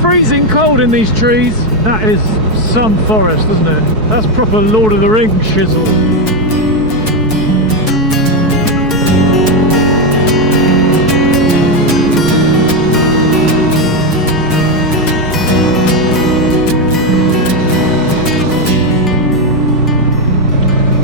freezing cold in these trees. That is some forest, isn't it? That's proper Lord of the Rings shizzle.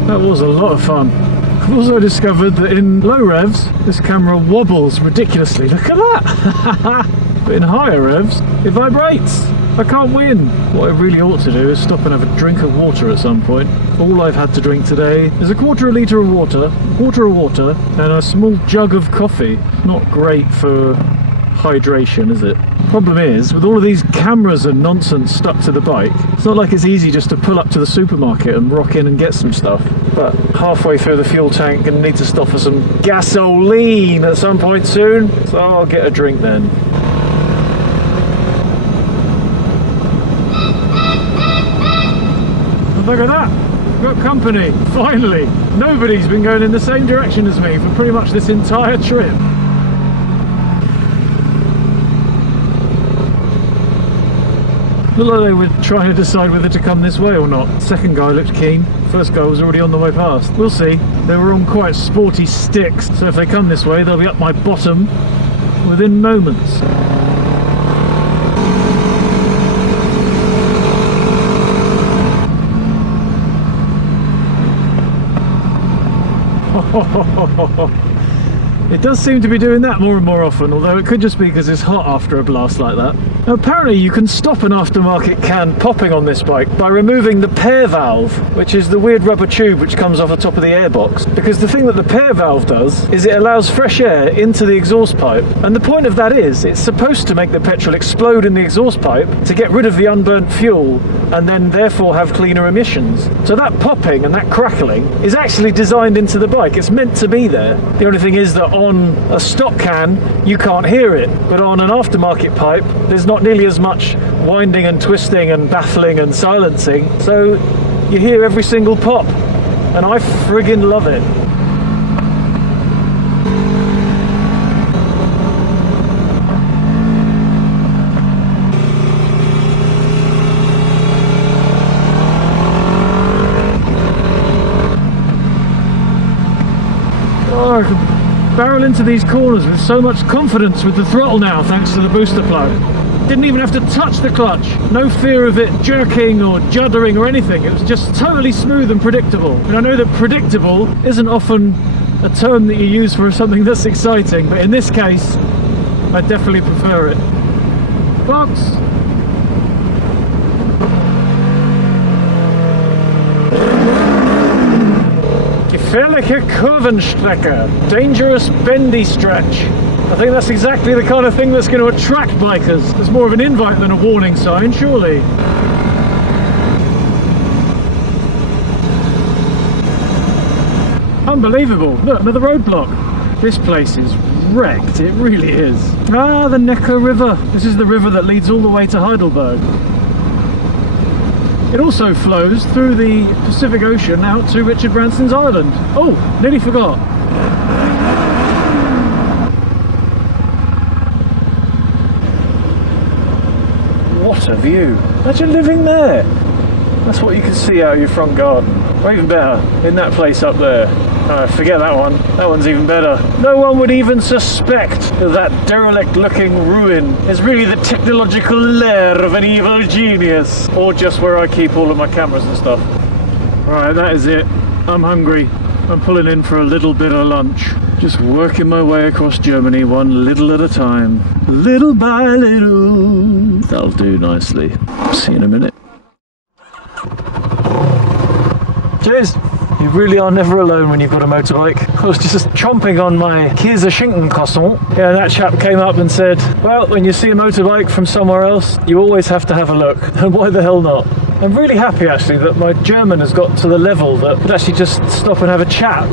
That was a lot of fun. I've also discovered that in low revs, this camera wobbles ridiculously. Look at that! But in higher revs, it vibrates. I can't win. What I really ought to do is stop and have a drink of water at some point. All I've had to drink today is a quarter of a litre of water, and a small jug of coffee. Not great for hydration, is it? Problem is, with all of these cameras and nonsense stuck to the bike, it's not like it's easy just to pull up to the supermarket and rock in and get some stuff. But halfway through the fuel tank, gonna need to stop for some gasoline at some point soon, so I'll get a drink then. Look at that! Got company, finally! Nobody's been going in the same direction as me for pretty much this entire trip. Looked like they were trying to decide whether to come this way or not. Second guy looked keen. First guy was already on the way past. We'll see. They were on quite sporty sticks, so if they come this way, they'll be up my bottom within moments. It does seem to be doing that more and more often, although it could just be because it's hot after a blast like that. Now, apparently you can stop an aftermarket can popping on this bike by removing the pair valve, which is the weird rubber tube which comes off the top of the airbox. Because the thing that the pair valve does is it allows fresh air into the exhaust pipe, and the point of that is it's supposed to make the petrol explode in the exhaust pipe to get rid of the unburnt fuel and then therefore have cleaner emissions. So that popping and that crackling is actually designed into the bike. It's meant to be there. The only thing is that on a stock can you can't hear it, but on an aftermarket pipe there's not nearly as much winding and twisting and baffling and silencing, so you hear every single pop, and I friggin' love it. Oh, I can barrel into these corners with so much confidence with the throttle now, thanks to the booster plug. Didn't even have to touch the clutch. No fear of it jerking or juddering or anything. It was just totally smooth and predictable. And I know that predictable isn't often a term that you use for something that's exciting, but in this case, I definitely prefer it. Fox! Gefährliche Kurvenstrecke. Dangerous bendy stretch. I think that's exactly the kind of thing that's going to attract bikers. It's more of an invite than a warning sign, surely. Unbelievable. Look, another roadblock. This place is wrecked. It really is. Ah, the Neckar River. This is the river that leads all the way to Heidelberg. It also flows through the Pacific Ocean out to Richard Branson's Island. Oh, nearly forgot. What a view. Imagine living there. That's what you can see out of your front garden. Or even better, in that place up there. Forget that one. That one's even better. No one would even suspect that derelict looking ruin is really the technological lair of an evil genius. Or just where I keep all of my cameras and stuff. Right, that is it. I'm hungry. I'm pulling in for a little bit of lunch. Just working my way across Germany one little at a time. Little by little. That'll do nicely. See you in a minute. Cheers! You really are never alone when you've got a motorbike. I was just chomping on my Käseschinken croissant. Yeah, that chap came up and said, well, when you see a motorbike from somewhere else, you always have to have a look. And why the hell not? I'm really happy actually that my German has got to the level that I could actually just stop and have a chat.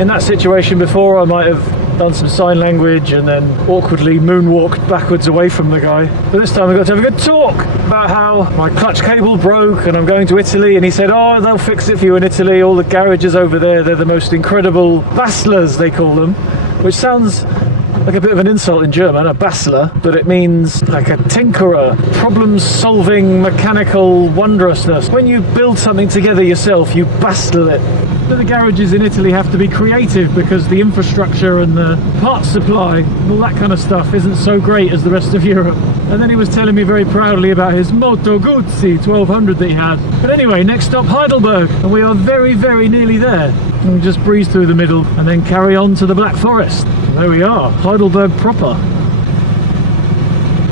In that situation before, I might have done some sign language and then awkwardly moonwalked backwards away from the guy. But this time I got to have a good talk about how my clutch cable broke and I'm going to Italy, and he said, oh, they'll fix it for you in Italy. All the garages over there, they're the most incredible bastlers, they call them, which sounds like a bit of an insult in German, a Bastler, but it means like a tinkerer, problem-solving, mechanical wondrousness. When you build something together yourself, you bastle it. But the garages in Italy have to be creative because the infrastructure and the parts supply, all that kind of stuff, isn't so great as the rest of Europe. And then he was telling me very proudly about his Moto Guzzi 1200 that he had. But anyway, next stop Heidelberg, and we are very, very nearly there. And we just breeze through the middle and then carry on to the Black Forest. And there we are, Heidelberg proper.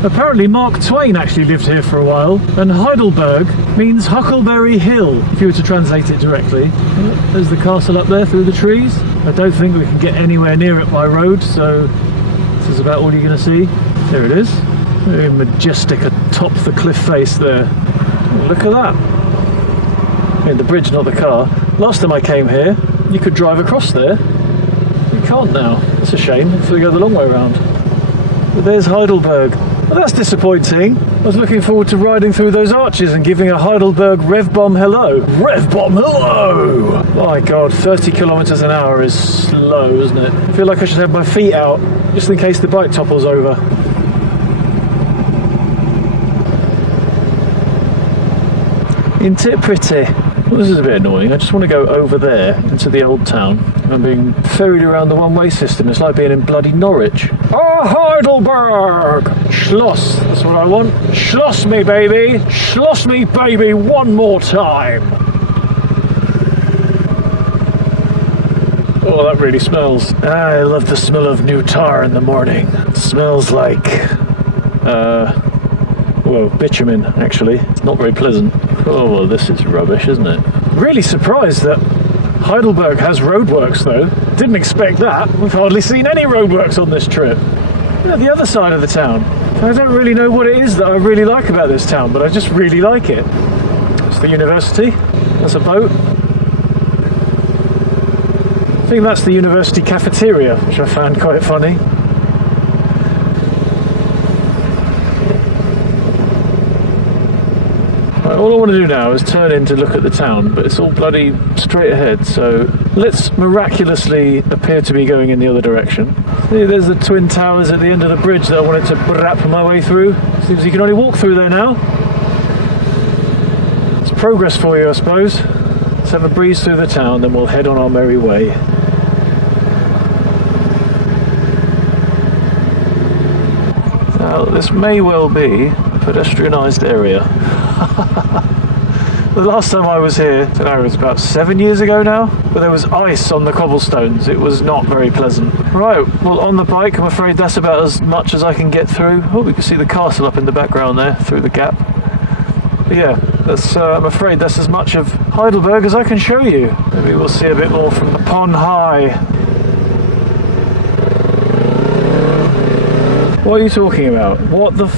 Apparently Mark Twain actually lived here for a while, and Heidelberg means Huckleberry Hill, if you were to translate it directly. There's the castle up there through the trees. I don't think we can get anywhere near it by road, so this is about all you're going to see. There it is. Very majestic atop the cliff face there. Look at that. I mean, the bridge, not the car. Last time I came here, you could drive across there. You can't now. It's a shame, if we go the long way around. But there's Heidelberg. Well, that's disappointing. I was looking forward to riding through those arches and giving a Heidelberg rev bomb hello. Rev bomb hello! My God, 30 kilometers an hour is slow, isn't it? I feel like I should have my feet out, just in case the bike topples over. Isn't it pretty? Well, this is a bit annoying. I just want to go over there into the old town. I'm being ferried around the one-way system. It's like being in bloody Norwich. Oh, Heidelberg! Schloss. That's what I want. Schloss me, baby. Schloss me, baby, one more time. Oh, that really smells. I love the smell of new tar in the morning. It smells like... well, bitumen, actually. It's not very pleasant. Oh, well, this is rubbish, isn't it? Really surprised that Heidelberg has roadworks, though. Didn't expect that. We've hardly seen any roadworks on this trip. Yeah, the other side of the town. I don't really know what it is that I really like about this town, but I just really like it. It's the university. That's a boat. I think that's the university cafeteria, which I found quite funny. All I want to do now is turn in to look at the town, but it's all bloody straight ahead, so let's miraculously appear to be going in the other direction. See, there's the twin towers at the end of the bridge that I wanted to wrap my way through. Seems you can only walk through there now. It's progress for you, I suppose. Let's have a breeze through the town, then we'll head on our merry way. Now, this may well be a pedestrianised area. The last time I was here, I don't know, it was about 7 years ago now, but there was ice on the cobblestones. It was not very pleasant. Right, well, on the bike, I'm afraid that's about as much as I can get through. Oh, we can see the castle up in the background there, through the gap. But yeah, that's, I'm afraid that's as much of Heidelberg as I can show you. Maybe we'll see a bit more from upon high. What are you talking about? What the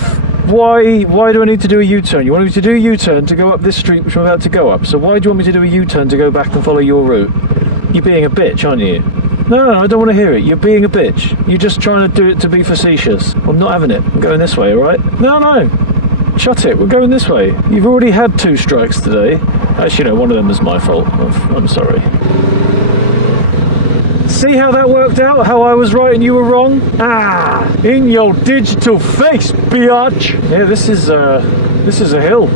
Why do I need to do a U-turn? You want me to do a U-turn to go up this street which I'm about to go up, so why do you want me to do a U-turn to go back and follow your route? You're being a bitch, aren't you? No, I don't want to hear it. You're being a bitch. You're just trying to do it to be facetious. I'm not having it. I'm going this way, alright? No. Shut it. We're going this way. You've already had 2 strikes today. Actually, no, one of them is my fault. I'm sorry. See how that worked out? How I was right and you were wrong? Ah, in your digital face, biatch. Yeah, this is a hill.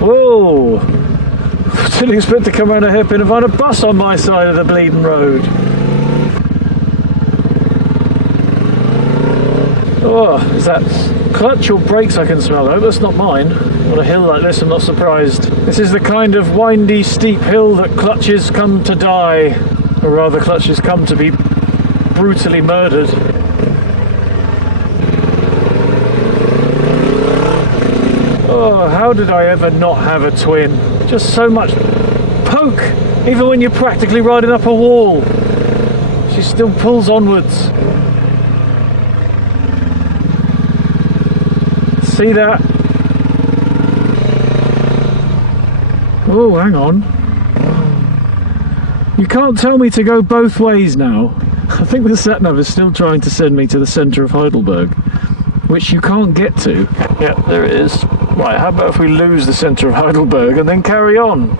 Whoa! Didn't expect to come around a hairpin and find a bus on my side of the bleeding road. Oh, is that clutch or brakes I can smell? I hope that's not mine. On a hill like this, I'm not surprised. This is the kind of windy, steep hill that clutches come to die, or rather clutches come to be brutally murdered. Oh, how did I ever not have a twin? Just so much poke, even when you're practically riding up a wall. She still pulls onwards. See that? Oh, hang on. You can't tell me to go both ways now. I think the sat-nav is still trying to send me to the centre of Heidelberg, which you can't get to. Yeah, there it is. Right, how about if we lose the centre of Heidelberg and then carry on?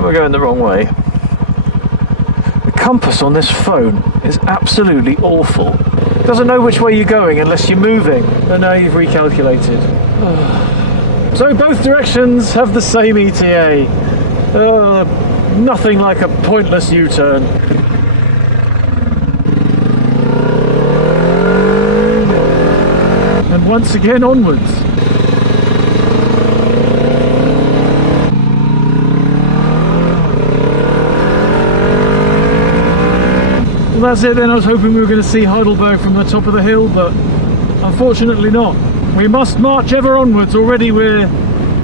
We're going the wrong way. The compass on this phone is absolutely awful. It doesn't know which way you're going unless you're moving. And now you've recalculated. So both directions have the same ETA. Nothing like a pointless U-turn. And once again onwards. Well, that's it then. I was hoping we were going to see Heidelberg from the top of the hill, but unfortunately not. We must march ever onwards. Already we're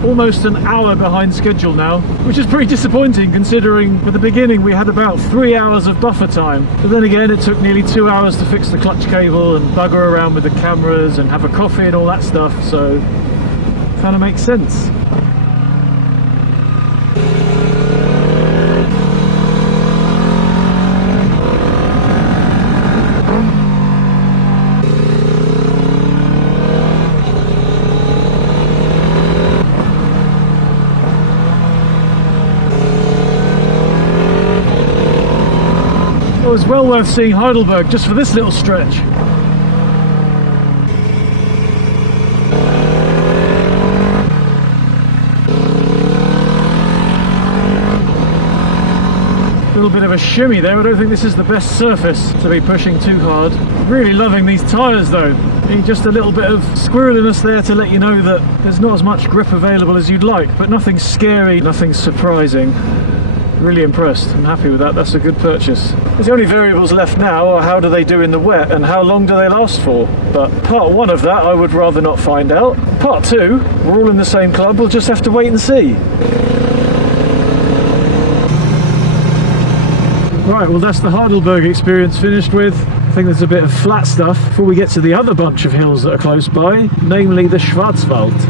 almost an hour behind schedule now, which is pretty disappointing considering at the beginning we had about 3 hours of buffer time. But then again, it took nearly 2 hours to fix the clutch cable and bugger around with the cameras and have a coffee and all that stuff, so it kind of makes sense. It was well worth seeing Heidelberg just for this little stretch. A little bit of a shimmy there. I don't think this is the best surface to be pushing too hard. Really loving these tyres though. Just a little bit of squirreliness there to let you know that there's not as much grip available as you'd like, but nothing scary, nothing surprising. Really impressed. I'm happy with that. That's a good purchase. The only variables left now are how do they do in the wet and how long do they last for. But part one of that I would rather not find out. Part two, we're all in the same club, we'll just have to wait and see. Right, well that's the Heidelberg experience finished with. I think there's a bit of flat stuff before we get to the other bunch of hills that are close by, namely the Schwarzwald.